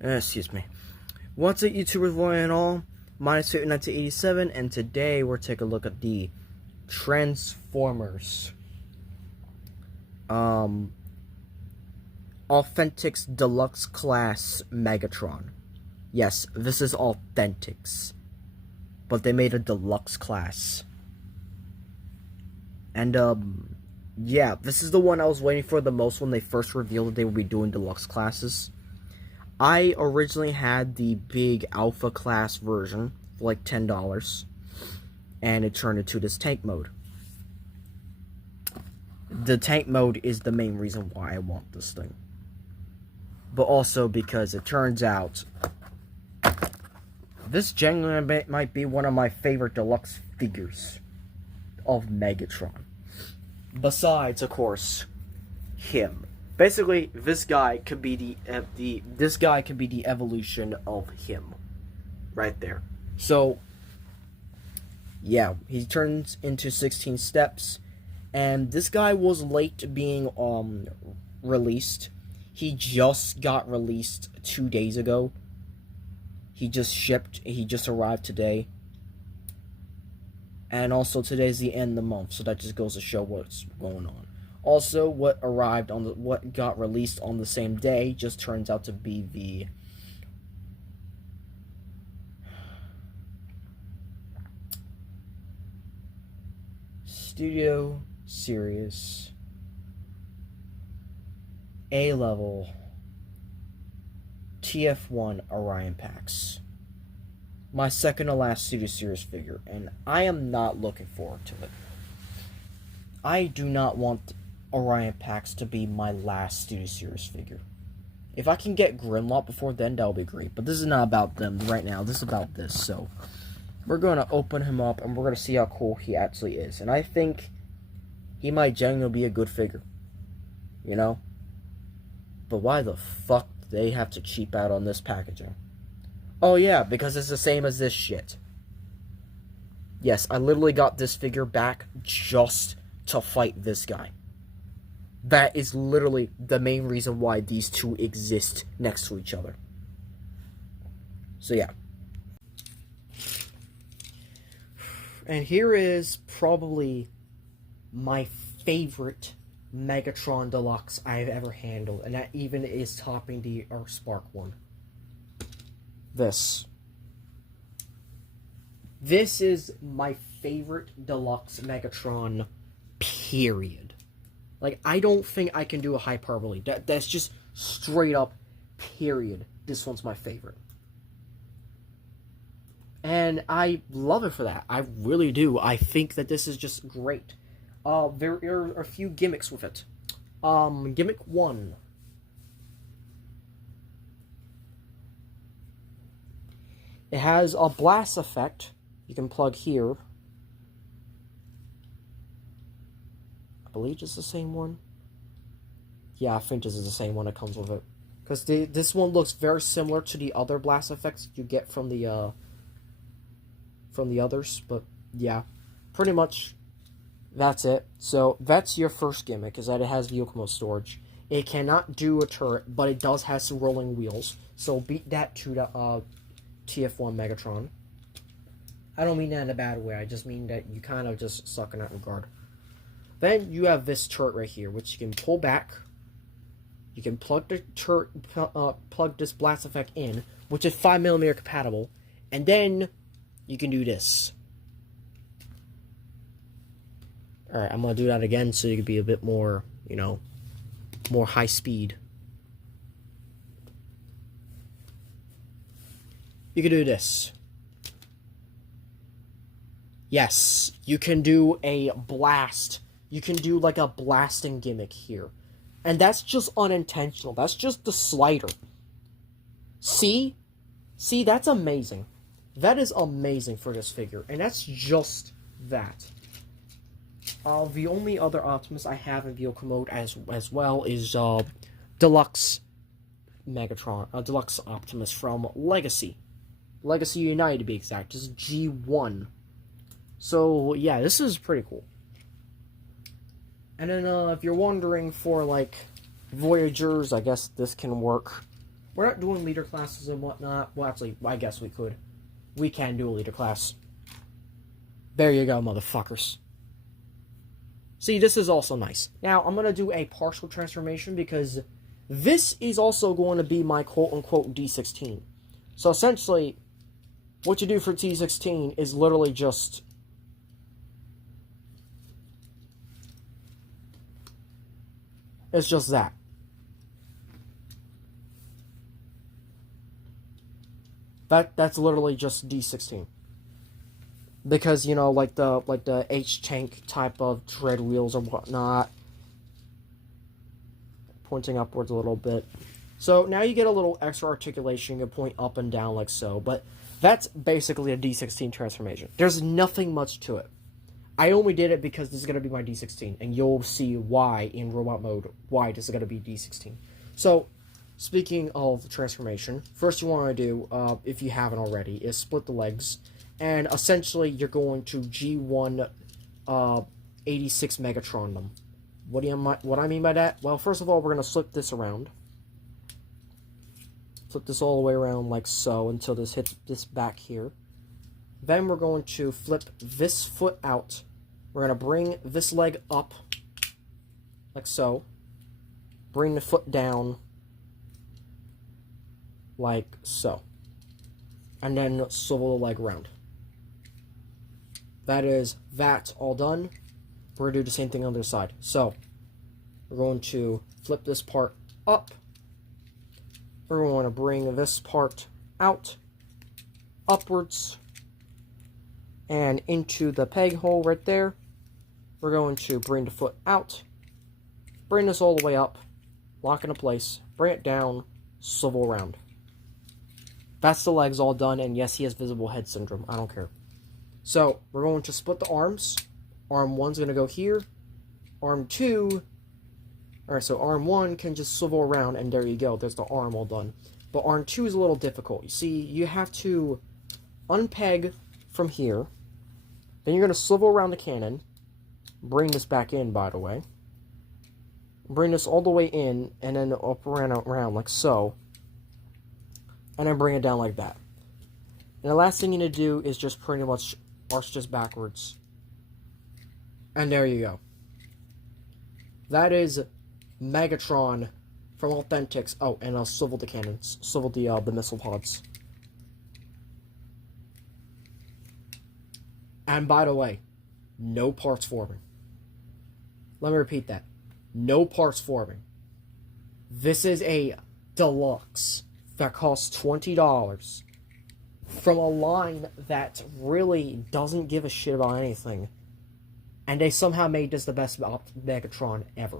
Excuse me. What's up, YouTubers, one and all? Minus 1987, and today we're taking a look at the Transformers Authentics Deluxe Class Megatron. Yes, this is Authentics, but they made a deluxe class. And yeah, this is the one I was waiting for the most when they first revealed that they would be doing deluxe classes. I originally had the big alpha class version for like $10, and it turned into this tank mode. The tank mode is the main reason why I want this thing, but also because it turns out this genuinely might be one of my favorite deluxe figures of Megatron. Besides, of course, him. Basically, this guy could be the evolution of him, right there. So, yeah, he turns into 16 steps, and this guy was late being released. He just got released 2 days ago. He just arrived today. And also today's the end of the month, so that just goes to show what's going on. Also, what got released on the same day just turns out to be the Studio Series A-level TF1 Orion packs. My second to last Studio Series figure, and I am not looking forward to it. I do not want Orion packs to be my last Studio Series figure. If I can get Grimlock before then, that'll be great. But this is not about them right now. This is about this. So, we're going to open him up, and we're going to see how cool he actually is. And I think he might genuinely be a good figure. You know? But why the fuck do they have to cheap out on this packaging? Oh yeah, because it's the same as this shit. Yes, I literally got this figure back just to fight this guy. That is literally the main reason why these two exist next to each other. So yeah. And here is probably my favorite Megatron Deluxe I've ever handled. And that even is topping the Spark one. This is my favorite Deluxe Megatron, period. Like, I don't think I can do a hyperbole. That's just straight up, period. This one's my favorite. And I love it for that. I really do. I think that this is just great. There are a few gimmicks with it. Gimmick 1. It has a blast effect you can plug here. I believe it's the same one. Yeah, I think this is the same one that comes with it. Because this one looks very similar to the other blast effects you get from the others. But yeah, pretty much that's it. So that's your first gimmick, is that it has vehicle mode storage. It cannot do a turret, but it does have some rolling wheels. So beat that to the TF1 Megatron. I don't mean that in a bad way. I just mean that you kind of just suck in that regard. Then you have this turret right here, which you can pull back. You can plug the turret, plug this blast effect in, which is 5mm compatible, and then you can do this. All right, I'm gonna do that again so you can be a bit more, you know, more high speed. You can do this. Yes, you can do a blast. You can do like a blasting gimmick here. And that's just unintentional. That's just the slider. See? See, that's amazing. That is amazing for this figure. And that's just that. The only other Optimus I have in vehicle mode as well is Deluxe Megatron. Deluxe Optimus from Legacy. Legacy United to be exact. This is G1. So, yeah, this is pretty cool. And then, if you're wondering for, like, Voyagers, I guess this can work. We're not doing leader classes and whatnot. Well, actually, I guess we could. We can do a leader class. There you go, motherfuckers. See, this is also nice. Now, I'm going to do a partial transformation because this is also going to be my quote-unquote D16. So, essentially, what you do for T16 is literally just... It's just that. That's literally just D16. Because, you know, like the H-tank type of tread wheels or whatnot. Pointing upwards a little bit. So now you get a little extra articulation. You can point up and down like so. But that's basically a D16 transformation. There's nothing much to it. I only did it because this is going to be my D16. And you'll see why in robot mode, why this is going to be D16. So, speaking of transformation, first you want to do, if you haven't already, is split the legs. And essentially, you're going to G1 86 Megatron them. What I mean by that? Well, first of all, we're going to flip this around. Flip this all the way around like so until this hits this back here. Then we're going to flip this foot out. We're going to bring this leg up like so. Bring the foot down like so. And then swivel the leg around. That's all done. We're going to do the same thing on the other side. So, we're going to flip this part up. We're going to bring this part out, upwards, and into the peg hole right there. We're going to bring the foot out, bring this all the way up, lock into place, bring it down, swivel around. That's the legs all done, and yes, he has visible head syndrome. I don't care. So, we're going to split the arms. Arm 1's going to go here. Arm 2... Alright, so arm 1 can just swivel around, and there you go. There's the arm all done. But arm 2 is a little difficult. You see, you have to unpeg from here. Then you're going to swivel around the cannon. Bring this back in, by the way. Bring this all the way in, and then up around like so. And then bring it down like that. And the last thing you need to do is just pretty much arch this backwards. And there you go. That is Megatron from Authentics. Oh, and I'll swivel the cannons. Swivel the missile pods. And by the way, no parts forming. Let me repeat that. No parts forming. This is a deluxe that costs $20 from a line that really doesn't give a shit about anything. And they somehow made this the best Megatron ever.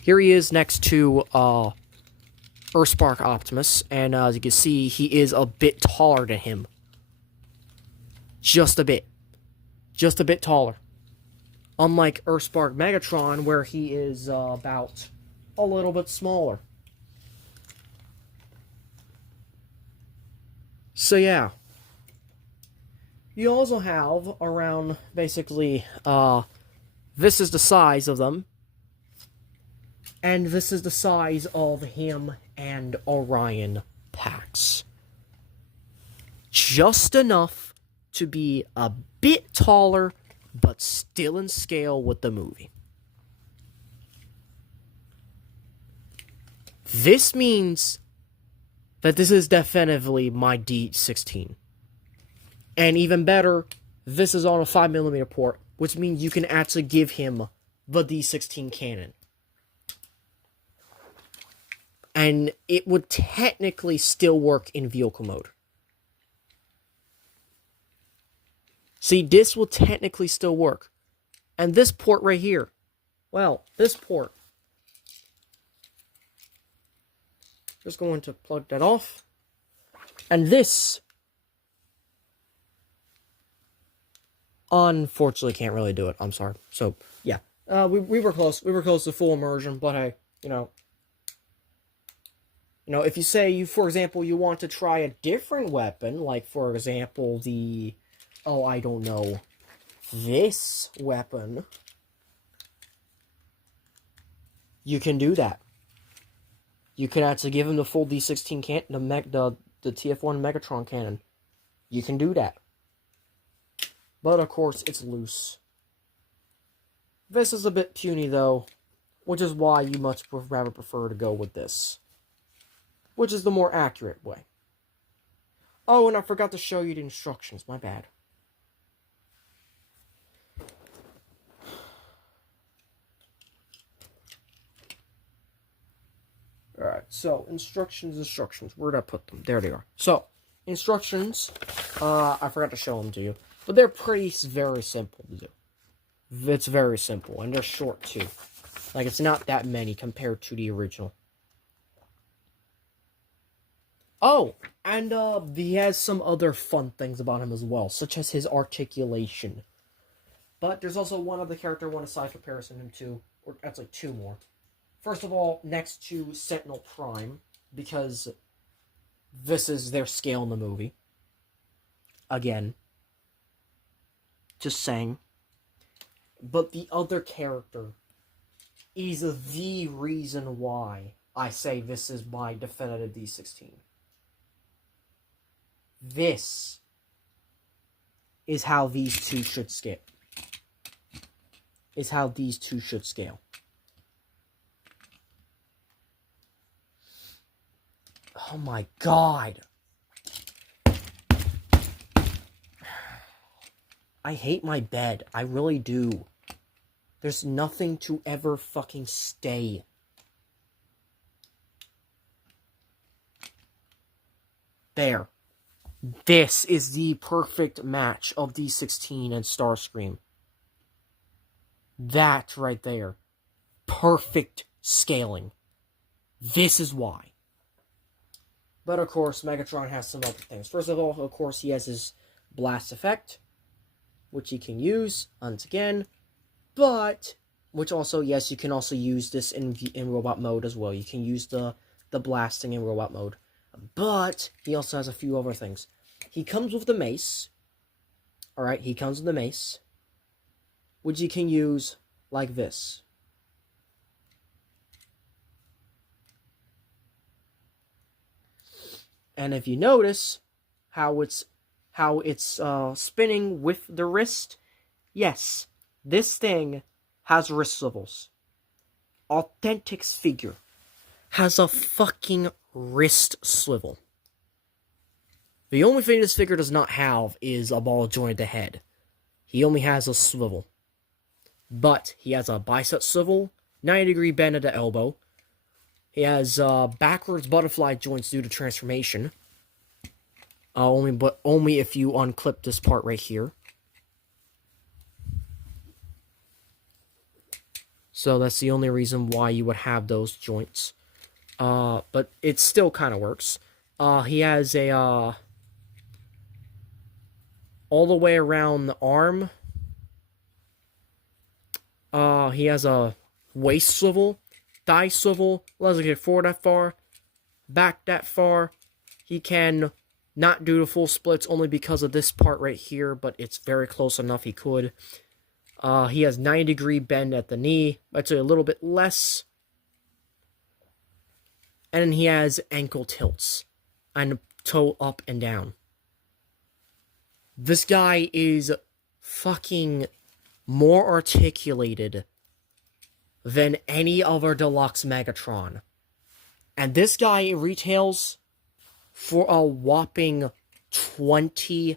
Here he is next to Earthspark Optimus. And as you can see, he is a bit taller than him. Just a bit. Just a bit taller. Unlike Earthspark Megatron, where he is about a little bit smaller. So yeah. You also have around, basically, this is the size of them. And this is the size of him and Orion Pax. Just enough to be a bit taller, but still in scale with the movie. This means that this is definitively my D16. And even better, this is on a 5mm port, which means you can actually give him the D16 cannon. And it would technically still work in vehicle mode. See, this will technically still work. And this port right here, well, this port, just going to plug that off. And this, unfortunately, can't really do it. I'm sorry. So, yeah. We were close. We were close to full immersion, but hey, you know, if you say, for example, you want to try a different weapon, like, for example, I don't know, this weapon, you can do that. You can actually give him the full D16 the TF1 Megatron cannon. You can do that. But of course, it's loose. This is a bit puny though, which is why you much rather prefer to go with this. Which is the more accurate way. Oh, and I forgot to show you the instructions, my bad. Alright, so, instructions. Where'd I put them? There they are. So, instructions, I forgot to show them to you. But they're very simple to do. It's very simple, and they're short too. Like, it's not that many compared to the original. Oh, and he has some other fun things about him as well, such as his articulation. But there's also one other character I want to side comparison him to, or actually two more. First of all, next to Sentinel Prime, because this is their scale in the movie. Again. Just saying. But the other character is the reason why I say this is my definitive D16. This is how these two should scale. Oh my god. I hate my bed. I really do. There's nothing to ever fucking stay. There. This is the perfect match of D16 and Starscream. That right there. Perfect scaling. This is why. But of course, Megatron has some other things. First of all, of course, he has his blast effect, which he can use once again. But, which also, yes, you can also use this in robot mode as well. You can use the blasting in robot mode. But he also has a few other things. He comes with the mace. Alright, he comes with the mace, which you can use like this. And if you notice how it's spinning with the wrist, yes, this thing has wrist swivels. Authentic figure has a fucking wrist swivel. The only thing this figure does not have is a ball joint at the head. He only has a swivel. But he has a bicep swivel, 90-degree bend at the elbow. He has backwards butterfly joints due to transformation. Only if you unclip this part right here. So that's the only reason why you would have those joints. But it still kind of works. He has a all the way around the arm. He has a waist swivel, thigh swivel, allows him to get forward that far, back that far. He can not do the full splits only because of this part right here, but it's very close enough he could. He has 90-degree bend at the knee, actually a little bit less. And then he has ankle tilts and toe up and down. This guy is fucking more articulated than any other Deluxe Megatron. And this guy retails for a whopping $20.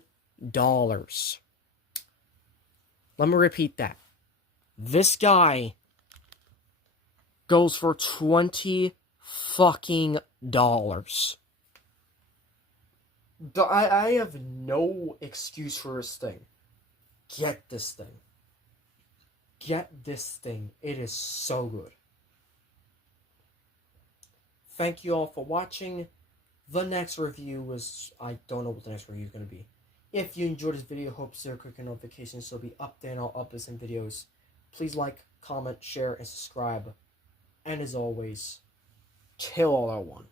Let me repeat that. This guy goes for $20 fucking dollars. I have no excuse for this thing. Get this thing. Get this thing. It is so good. Thank you all for watching. The next review is... I don't know what the next review is going to be. If you enjoyed this video, hope to click on notifications so it'll be up there and I'll upload some videos. Please like, comment, share, and subscribe. And as always, Til All Are One.